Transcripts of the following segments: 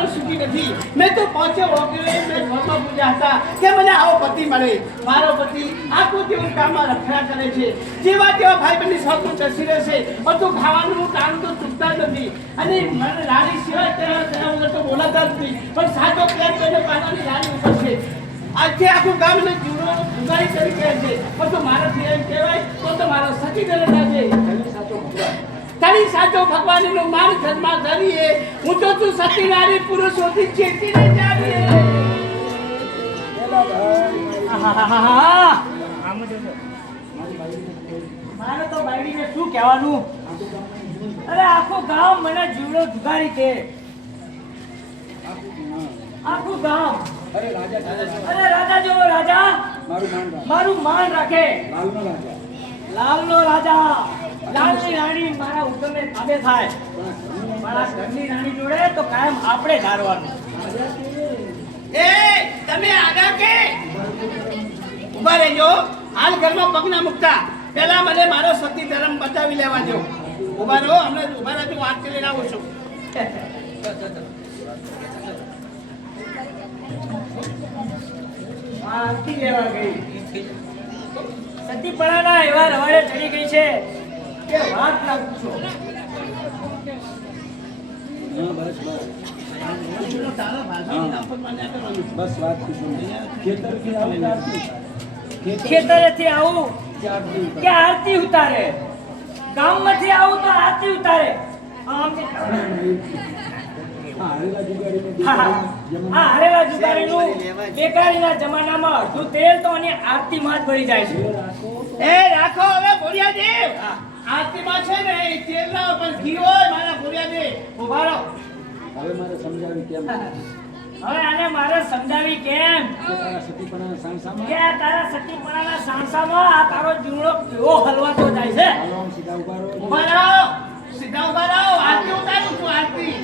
પણ સુખી નથી. મેં તો પહોંચ્યો વગેરે મેં ઘરમાં પૂજા હતા કે મને આવો પતિ મળે. મારો પતિ આખું દિવસ કામમાં રખડા કરે છે. જેવા તેવા ભાઈ બહેનની શોખનું ચસી રહેશે. બધું ખાવાનું ટાણું તો ચૂકતા જ નથી. અને મને રાણી સિવાય તેના વગર તો બોલાતા જ નથી. પણ સાચો પ્રેમ કરીને પાનાની રાણી ઉપર છે. આજે આખું ગામ ને જીવનો ઉગાડી કરી કહે છે. પણ તો મારાથી એમ કહેવાય તો મારો સચી ગણના છે. તારી સાચો ભગવાનનો માન જન્મા ધરીએ. હું તો તું સતી નારી પુરુષોથી ચેતીને ચાલીએ. મારે તો બાયડીને શું કહેવાનું? અરે આખું ગામ મને જીવડો જુગારી કે. આખું ગામ અરે રાજા જેવો રાજા મારું માન રાખે. લાલનો રાજા લાલની રાણી મારા હુકમે તાબે થાય. મારા ઘરની રાણી જોડે તો કાયમ આપણે ધારવાનું. એ તમે આગા કે ઉભા રહેજો. હાલ ઘરમાં પગ ના મૂકતા. પહેલા મને મારો સતી ધર્મ બતાવી લેવા દો. ઉભા રહો. હમણાં ઉભા રહેજો. વાત કરી આવું છું. આરતી લેવા ગઈ. સતીપણાના એવા રવાડે ચડી ગઈ છે કે વાત ના પૂછો. ખેતરેથી આવું કે આરતી ઉતારે. ગામમાંથી આવું તો આરતી ઉતારે. હારેલા જુગારીનું બેકારીના જમાનામાં અડધું તેલ તો અને આરતીમાં જ ભરી જાય છે. એ રાખો હવે ભોળિયાદેવ. આરતીમાં છે ને તેલ ના પણ ઘી હોય મારા ભોળિયાદેવ. ઉભા રહો. હવે મારે સમજાવી કેમ હવે આને મારે સમજાવી કેમ કે તારા સતીપણાના સાંસામાં કે તારા સતીપણાના સાંસામાં આ તારો જીવડો કેવો હલવાતો જાય છે. હાલો આમ સીધા ઉભા રહો. ઉભા રહો. સીધા ઉભા રહો. આરતી ઉતારું છું. આરતી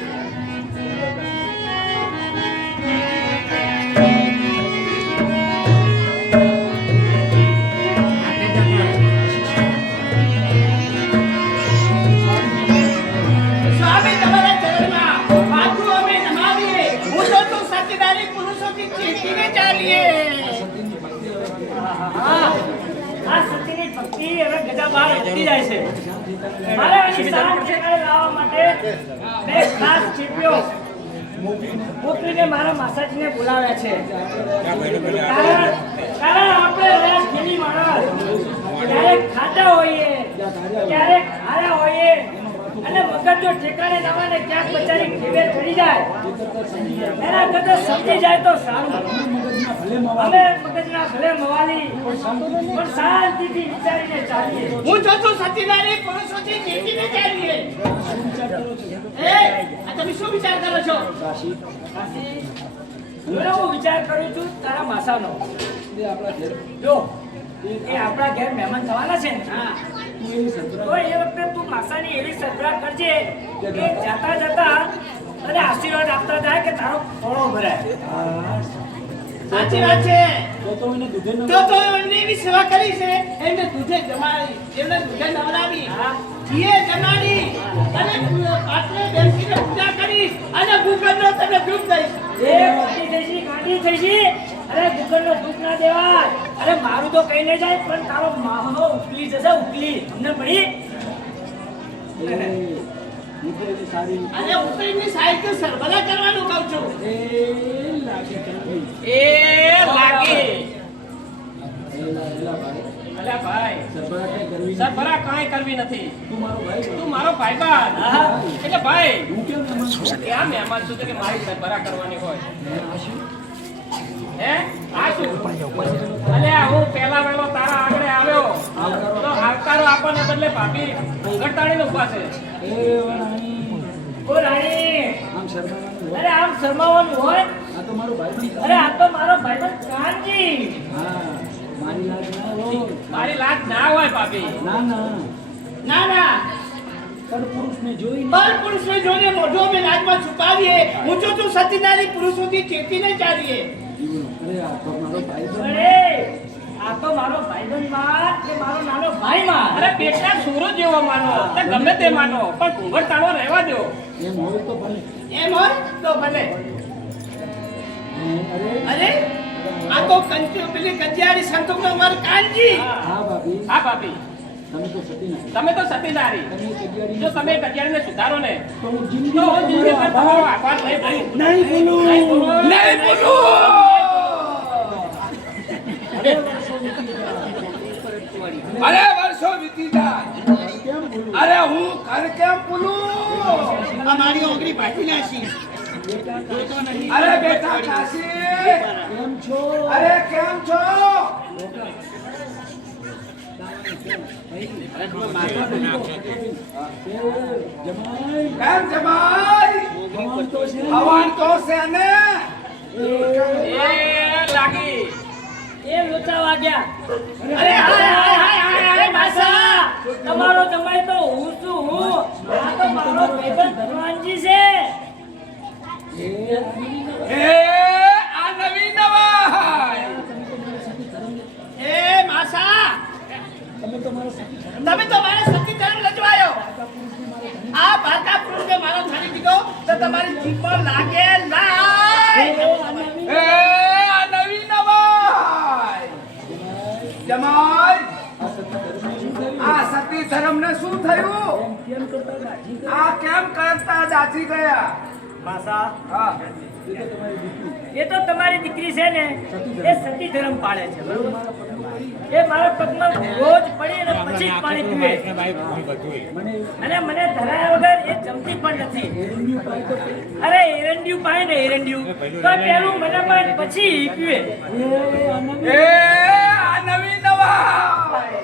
આ સતીની ભક્તિ હવે ગજા બહાર ઉતરી જાય છે. મારે આની શાન ઠેકાણે લાવવા માટે મેં ખાસ ચીપ્યો મોકલીને મારા માસાજીને બોલાવ્યા છે. કારણ આપણે રહ્યા ખેલી માણસ. ક્યારેક ખાતા હોઈએ, ક્યારેક હાર્યા હોઈએ અને મગજ જો ઠેકાણે ના હોય ને ક્યાંક બચારી ખેવેર પડી જાય એના કરતા સમજી જાય તો સારું. અમે મગજના ભલે મવાલી પણ શાંતિથી વિચારીને ચાલીએ. હું જો છું સતીનારી પુરુષોથી ચેતીને ચાલીએ. એ આ તમે શું વિચાર કરો છો? હું વિચાર કરું છું તારા માસાનો. જો એ આપણા ઘેર મહેમાન થવાના છે ને. તો એ વખતે તું માસાની એવી સરભરા કરજે કે જાતા જતા અને આશીર્વાદ આપતા જાય કે તારો ખોળો ભરાય. સાચી વાત છે. તો એને દૂધે ન તો એમની એવી સેવા કરી છે. એમને દૂધે જમાડી, એમને દૂધે નવડાવી, ઘીએ જમાડી અને પાટલે બેસીને પૂજા કરી અને ગુગળનો તમે દૂધ દઈશ. એ મોટી થઈ છે, ગાંડી થઈ છે. અરે ગુગળનો દૂધ ના દેવાય. અરે મારું તો કઈ નહીં જાય પણ તારો માહોનો ઉકલી જશે. ઉકલી તમને પડી સારી અને ઉકળીની સાહિત્ય સરભરા કરવાનું કહું છું. એ લાગે એ લાગે અલ્યા ભાઈ સરબરા કઈ કરવી નથી. સરભરા કાંઈ કરવી નથી. તું મારો ભાઈ તું મારો ભાઈબંધ. એટલે ભાઈ હું કેમ મહેમાન છું? ક્યાં મહેમાન છું કે મારી સરભરા કરવાની હોય? હે આ શું? અલ્યા હું પહેલા વેલો તારા આગળ આવ્યો તો આવકારો આપવાને બદલે ભાભી ઘટાડીને ઉભા છે. એ વાણી ઓ રાણી. આમ શરમાવાનું અરે આમ શરમાવાનું હોય? આ તો મારો ભાઈ અરે આ તો મારો ભાઈબંધ કાનજી. હા મારી લાજ ના હોય. મારી લાજ ના હોય ભાભી. ના ના ના ના કડ પુરુષને જોઈને પર પુરુષને જોઈને મોઢો અમે રાજમાં છુપાવીએ. હું જો છું સતીનારી પુરુષોથી ચેતીને ચાલીએ. જીવનો અરે આ તો મારો ભાઈ અરે આ તો મારો ભાઈબંધ માં કે મારો નાનો ભાઈ માં. અરે બેટા સુરજ જેવો માનો કે ગમે તે માનો પણ ઘૂંઘટ તાળો રહેવા દો. એમ હોય તો ભલે. એમ હોય તો ભલે. અરે અરે આ તો કંચી પેલી કચિયારી સંતોષનો માર કાનજી. હા ભાભી, હા ભાભી, તમે તો સતી નથી. તમે તો સતીદારી. તમે કડિયારી જો તમે કજિયારીને સુધારો ને તો હું તો જિંદગી હું જિંદગી તમારો આભાર નહીં ભરું. નહીં બોલું. નહીં બોલું. અરે અરે વર્ષો વર્ષો વીતી વીતી જાય. કેમ બોલું? અરે હું ઘર કેમ બોલું? આ મારી ઓગળી ભાટી નાસી. અરે બેટા કાશી, કેમ છો? અરે કેમ છો? જમાઈ કેમ જમાઈ? ભગવાન તો છે. હવાન તો છે ને. એ લાગી. એ લોચા વાગ્યા. અરે હાય હાય હાય અરે હાય માસા, તમારો જમાઈ તો હું છું હું. આ તો મારો ભાઈબંધ ધનવાનજી છે. એ આ નવી નવાઈ. એ માસા, તમે તો મારા સાથી છો. તમે તો મારે સતી ધર્મ લજવાયો. આ ભારતા પુરુષને મારો ધણી દીધો તો તમારી જીભ પર લાગે લાય. એ આ નવી નવાઈ. જમાઈ, આ સતી ધર્મને શું થયું? કેમ કરતા ગાજી કરે? આ કેમ કરતા જાચી ગયા? માસા, હા, એ તો તમારી દીકરી. એ તો તમારી દીકરી છે ને, એ સતી ધર્મ પાળે છે, બરોબર? મારા પગનું પડી. એ મારા પગમાં રોજ પડી અને પછી જ પાણી પીવે. મને અને મને ધરાયા વગર એ જમતી પણ નથી. એરંડિયું પાય તો પડી. અરે એરંડિયું પાય ને એરંડિયું તો પેલું મને પાય પછી પીવે. એ આ નવી નવાઈ.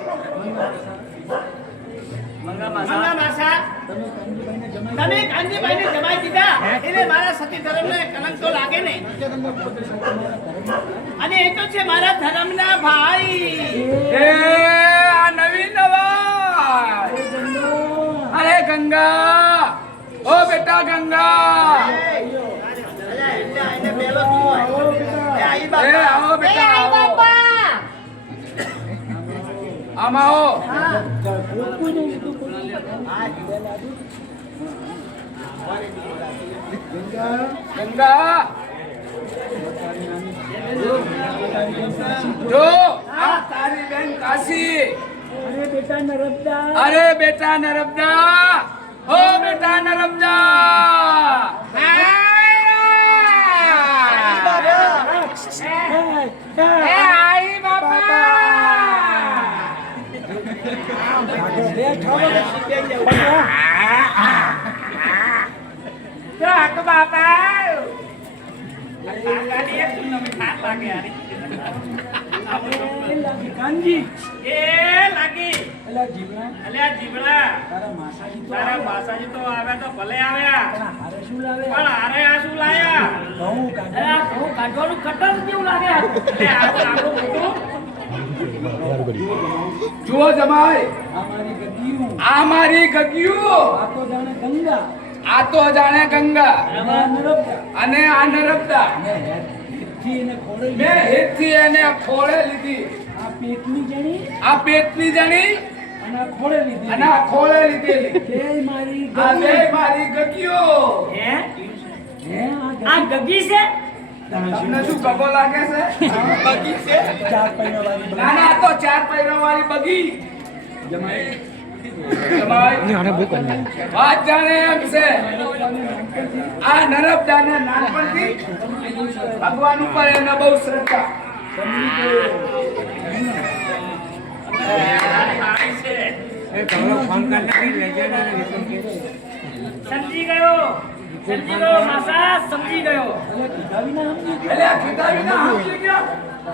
મંગા મંગા માસા, તમે કાનજીભાઈને જમાઈ તમે કાનજીભાઈને જમાઈ દીધા એટલે મારા સતી ધર્મને કલંક તો લાગે ને. અને એ તો છે મારા ધર્મના ભાઈ. એ આ નવી નવાઈ. અરે ગંગા, ઓ બેટા ગંગા. એ આવો બેટા આવો. આમાં આવો. કોઈ નહીં તું કોઈ ગંગા, જો આ તારી બેન કાશી. અરે બેટા નરબદા. અરે બેટા નર્મદા, ઓ બેટા નર્મદા. એ આઈ બાપા. રાખ બાપા. કાકાની એક સુન્નો મીઠાશ લાગે યારી. કાનજી એ લાગી. એલા જીવડા અલ્યા જીવડા, તારા માસાજી તો તારા આવ્યા. માસાજી તો આવ્યા તો ભલે આવ્યા, પણ હારે શું લાવે? પણ હારે આ શું લાયા? ઘઉં અરે કાઢી. આ ઘઉં કાઢવાનું કટર કેવું લાગે? એટલે આપણું મોટું જુઓ જમાઈ, આ મારી ગદીયું. આ મારી ગગિયું. આ તો જાણે ગંગા. આ તો જાણે ગંગા અને આ નરબદા. અને આ નર્મદા. મેં હેતથી એને ખોળે મેં હેતથી એને ખોળે લીધી. આ પેટની જણી આ પેટની જણી અને આ ખોળે લીધી. અને આ ખોળે લીધેલી. બે મારી આ બે ગગી. મારી ગગીઓ. હે? હે આ ગગી છે? તમને શું ગગો લાગે છે? બગી છે? ચાર પૈણાવાળી બગી. ના ના, આ તો ચાર પૈડાવાળી બગી. જમાઈ. જમાઈ, વાત જાણે એમ છે. આ નર્મદાને નાનપણથી ભગવાન ઉપર એને બહુ શ્રદ્ધા. સારી છે. સમજી ગયો, સમજી ગયો માસા, સમજી ગયો. અરે કીધા વિના સમજી ગયો. એટલે આ કીધા વિના સમજી ગયો?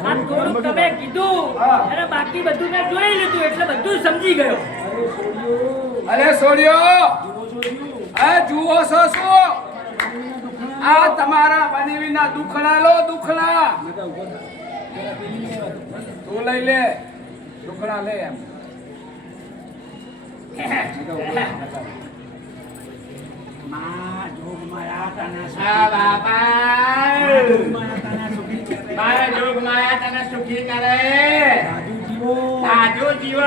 આ થોડુંક તમે કીધું અને બાકી બધું મેં જોઈ લીધું એટલે બધું સમજી ગયો. અરે અરે છોડ્યો. છોડ્યો, જુઓ છોડ્યું. આ જુઓ છો શું? આ તમારા બનેવીના દુખણા લો, દુખણા. નકા ઉભો થા. જરા પેલી લેવા દો. તું લઈ લે, દુખણા લે એમ. નકા ઉભો થા. નકા. માં જોગ માયા તાના આ બાપા, માયા તાના સુખી કરે. મારા જોગ માયા તને સુખી કરે. જાજો જીવ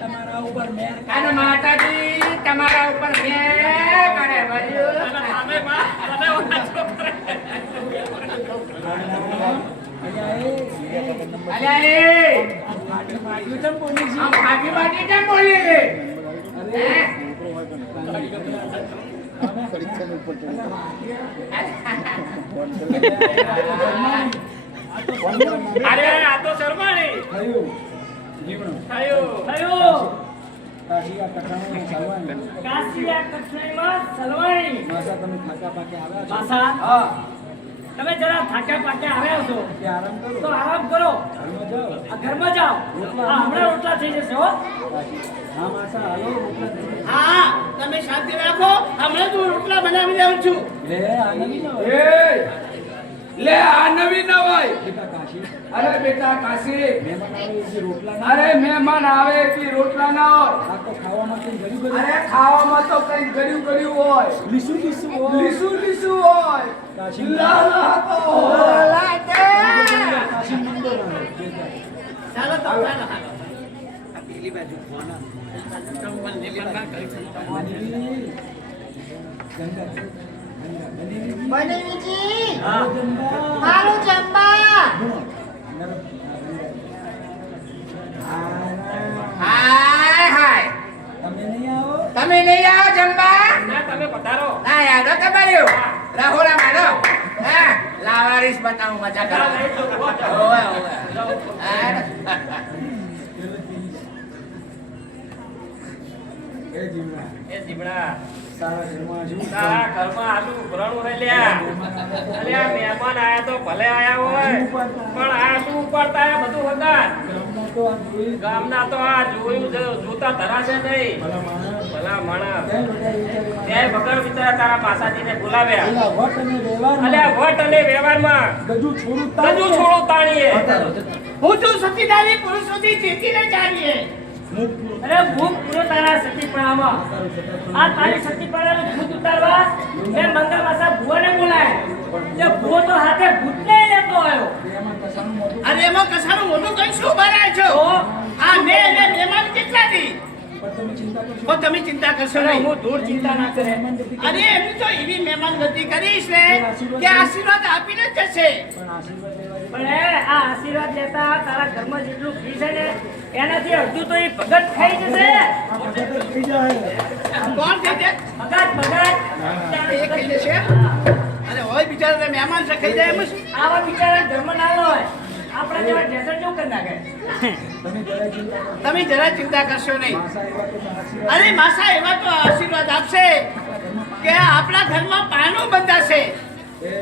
તમારા ઉપર મેર અને માતાજી તમારા ઉપર મેં કરે ભર્યું તમે માં તમે ઓછો કરે અલ્યા એ ફાટ્યું ચમ બોલી છે આમ ફાટી ફાટી કેમ બોલી હે અરે આ તો શર્માણી થયું જીવણું થયું કાશીયા કઠાણું ચાલવાનું કાશીયા કઠણાઈમાં સલવાણી માસા તમે થાકા પાકે આવ્યા છો માસા હા તમે જરા થાક્યા પાક્યા આવ્યા છો કે આરામ કરો તો આરામ કરો ઘરમાં જાઓ આ ઘરમાં જાઓ આ હમણાં રોટલા થઈ જશે હો હા માસા હાલો રોટલા થઈ ગયા. હા તમે શાંતિ રાખો હમણાં હું રોટલા બનાવી દઉં છું લે આનંદી ન હોય. લે આ નવી નવાઈ બેટા કાશી અરે બેટા કાશી મહેમાન આવે એટલે રોટલા ના અરે મહેમાન આવે એટલે રોટલા ના હોય આ તો ખાવામાં કઈ ગયું ગયું અરે ખાવામાં તો કઈ ગળ્યું ગળ્યું હોય લીસું લીસું હોય. લીસું લીસું હોય કાશી લાલા તો હોય. કાશી મંદિર આવે. ચાલો તો ચાલો હાલો. બનેવીજી હા મારું જમવા હાય હાય તમે નહીં આવો તમે નહીં આવો જમવા ના તમે પધારો ના યાદો તમાર્યું રહોડા મારો હા લાવારીસ બતાવું મજા કરો ઓવે ઓવે એ જીવના એ જીબડા સારા ઘરમાં છું તારા ઘરમાં આલુ ભરણું હે લ્યા અલ્યા મહેમાન આયા તો ભલે આયા હોય પણ આ શું ઉપાડતા આયા બધું હતા ગામમાં તો આ જોઈ ગામના તો આ જોયું છે જોતા ધરાશે નહીં ભલા માણસ ભલા માણસ કેમ બધા વિચારી ત્યાં વગર વિચારા તારા પાસાજીને બોલાવ્યા પેલા વટ અને વ્યવહાર અલ્યા વટ અને વ્યવહારમાં ગજુ છોડું ગજુ છોડો તાણીએ હું છું સતીદારી પુરુષોથી ચેતીને ચાલીએ અરે ભૂખ પૂરો તારા સતીપણામાં આ તારી સતીપણાનું ભૂત ઉતારવા એ મંગળ માસા ભુવાને બોલાય એ ભુવો તો હાથે ભૂતને લેતો આવ્યો એમાં કસાનું મોઢું અરે એમાં કસાનું મોટું કઈ શું બનાય છો આ મેં અને મહેમાન કેટલા દી પણ તમે ચિંતા કરશો પણ તમે ચિંતા કરશો અરે નહીં હું દૂર ચિંતા ના કરે અરે એમની તો એવી મહેમાન ગતિ કરીશ ને કે આશીર્વાદ આપીને જ જશે પણ આશીર્વાદ લેવા પણ એ આ આશીર્વાદ લેતા તારા ઘરમાં જેટલું ઘી છે ને એનાથી અડધું તો એ ભગત ખાઈ જશે થઈ જાય કોણ છે તે ભગત એ ખાઈ જશે અરે હોય બિચારા મહેમાન છે ખાઈ જાય એમ શું? આવા બિચારા ઘરમાં ના હોય આપણા જેવા ઢેસર જેવું કરી નાખે તમે જરા ચિંતા કરો તમે જરા ચિંતા કરશો નહીં માસા એવા તો આશીર્વાદ અરે માસા એવા તો આશીર્વાદ આપશે કે આપણા ઘરમાં પાનું બંધાશે એ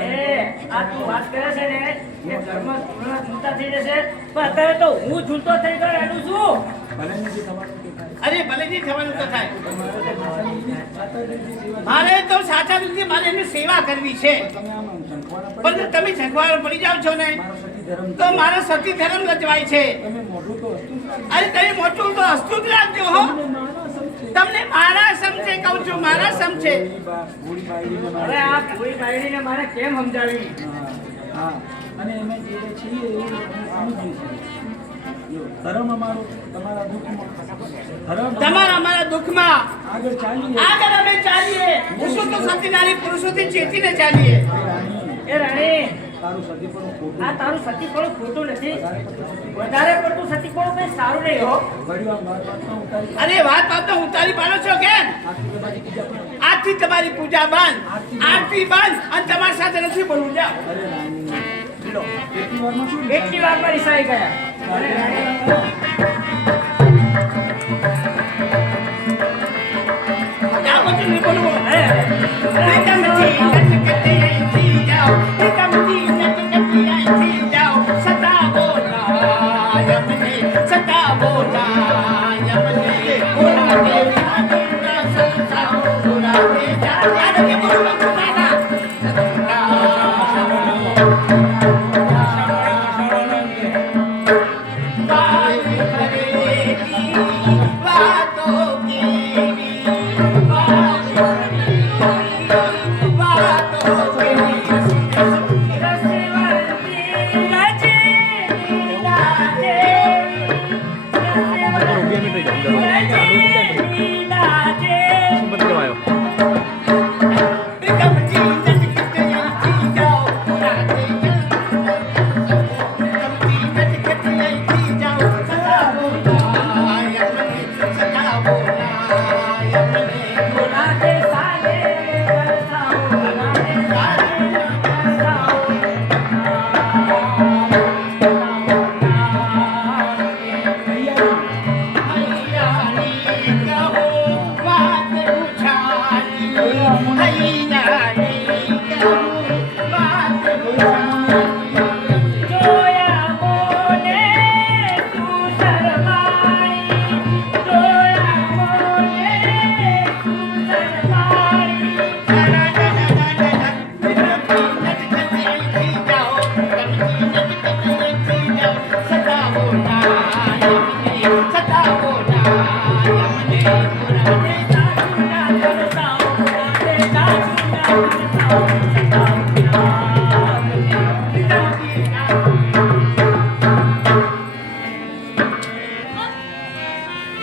એ આ તું વાત કરે છે ને કે ઘરમાં ધૂળના ઝૂલતા થઈ જશે પણ અત્યારે તો હું ઝૂલતો થઈ ગયો એનું શું ભલે નથી તમારું કે થાય અરે ભલેથી થવાનું તો થાય તમારે તો માસાની માતાજીની સેવા મારે તો સાચા રીતે મારે એની સેવા કરવી છે તમે આમ શંખવાના પડી પણ તમે છંખવાળ પડી જાવ છો ને મારો સતી ધર્મ તો મારો સતી ધર્મ રચવાય છે તમે મોઢું તો હસતું જ રાખજો. અરે તમે મોટું તો હસતું જ રાખજો હો તમને માણસ સમજે. તમને મારા સમજે કહું છું મારા સમજે ભૂરી બાયડીને હવે મારે આ પૂરી બાયડીને મારે કેમ સમજાવી હા અને એમાં જે છીએ એવું અમે સમજીએ છીએ જો, ધર્મ અમારો તમારા દુઃખમાં ધર્મ તમારા અમારા દુઃખમાં આગળ ચાલીએ આગળ અમે ચાલીએ પુરુષો તો સતીનારી પુરુષોથી ચેતીને ચાલીએ એ રાણી, એ રાણી તારું સતી પણ ખોટું આ તારું સતીપણું ખોટું નથી વધારે વધારે પડતું પડતું સતીપણું કઈ સારું નહીં હો ઘડીવાર વાતમાં ઉતારી અરે વાત વાત તો ઉતારી પાડો છો કેમ આખી બધાની પૂજા પણ આજથી તમારી પૂજા બંધ આરતી બંધ અને તમારી સાથે નથી બોલવું જાઓ અરે રાણી લો એટલી વારમાં શું એટલી વારમાં રિસાઈ ગયા અરે રાણી જાઓ પછી નહીં બોલવું અરે વાતો કેવી આ